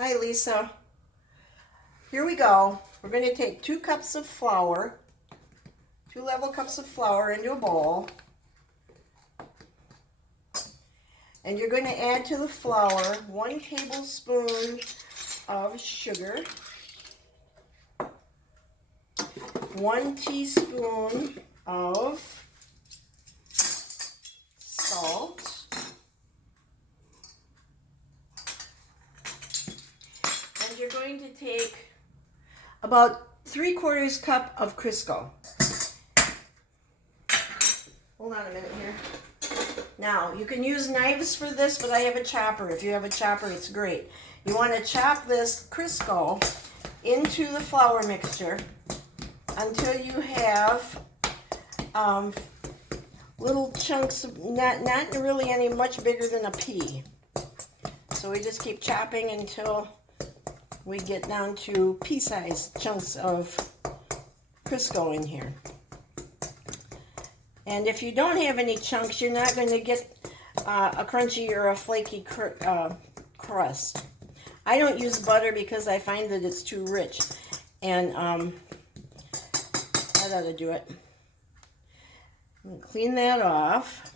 Hi, Lisa. Here we go. We're going to take 2 cups of flour, 2 level cups of flour into a bowl. And you're going to add to the flour 1 tablespoon of sugar, 1 teaspoon of salt, and you're going to take about 3/4 cup of Crisco. Hold on a minute here. Now, you can use knives for this, but I have a chopper. If you have a chopper, it's great. You want to chop this Crisco into the flour mixture until you have little chunks, not really any much bigger than a pea. So we just keep chopping until we get down to pea-sized chunks of Crisco in here. And if you don't have any chunks, you're not going to get a crunchy or a flaky crust. I don't use butter because I find that it's too rich. And that ought to do it. Clean that off.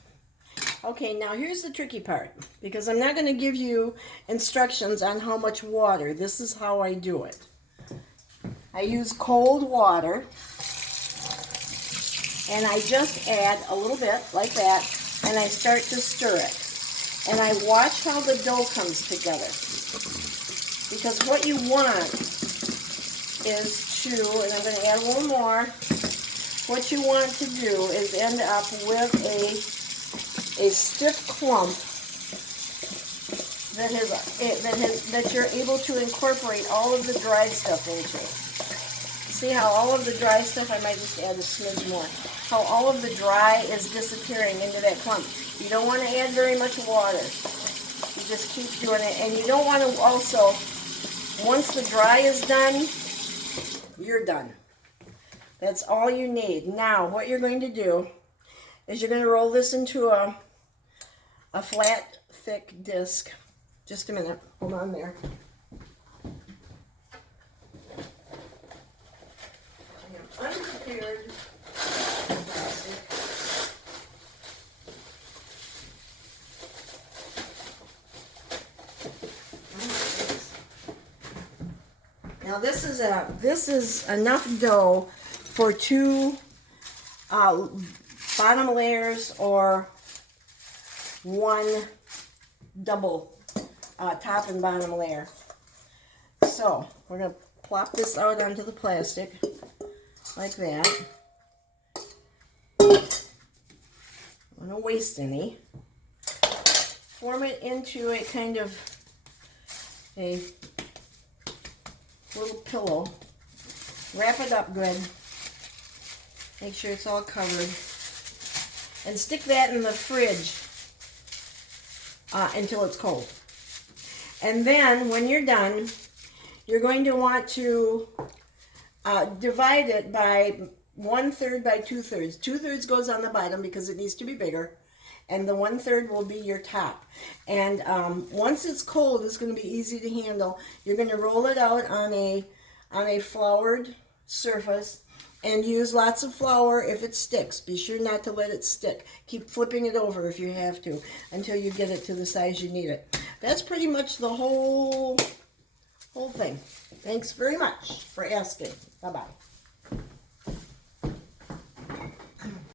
Okay, now here's the tricky part, because I'm not going to give you instructions on how much water. This is how I do it. I use cold water, and I just add a little bit like that, and I start to stir it. And I watch how the dough comes together. Because what you want is to, and I'm going to add a little more, what you want to do is end up with a stiff clump that you're able to incorporate all of the dry stuff into. See how all of the dry stuff, I might just add a smidge more, how all of the dry is disappearing into that clump. You don't want to add very much water. You just keep doing it. And you don't want to also, once the dry is done, you're done. That's all you need. Now, what you're going to do is you're going to roll this into a flat, thick disc. Just a minute. Hold on there. I am unprepared. Now this is enough dough for 2 bottom layers or 1 double top and bottom layer. So we're going to plop this out onto the plastic like that. I don't waste any. Form it into a kind of a little pillow. Wrap it up good. Make sure it's all covered. And stick that in the fridge until it's cold. And then when you're done, you're going to want to divide it by 1/3 by 2/3. 2/3 goes on the bottom because it needs to be bigger, and the 1/3 will be your top. And once it's cold, it's going to be easy to handle. You're going to roll it out on a floured surface and use lots of flour if it sticks. Be sure not to let it stick. Keep flipping it over if you have to until you get it to the size you need it. That's pretty much the whole thing. Thanks very much for asking. Bye-bye.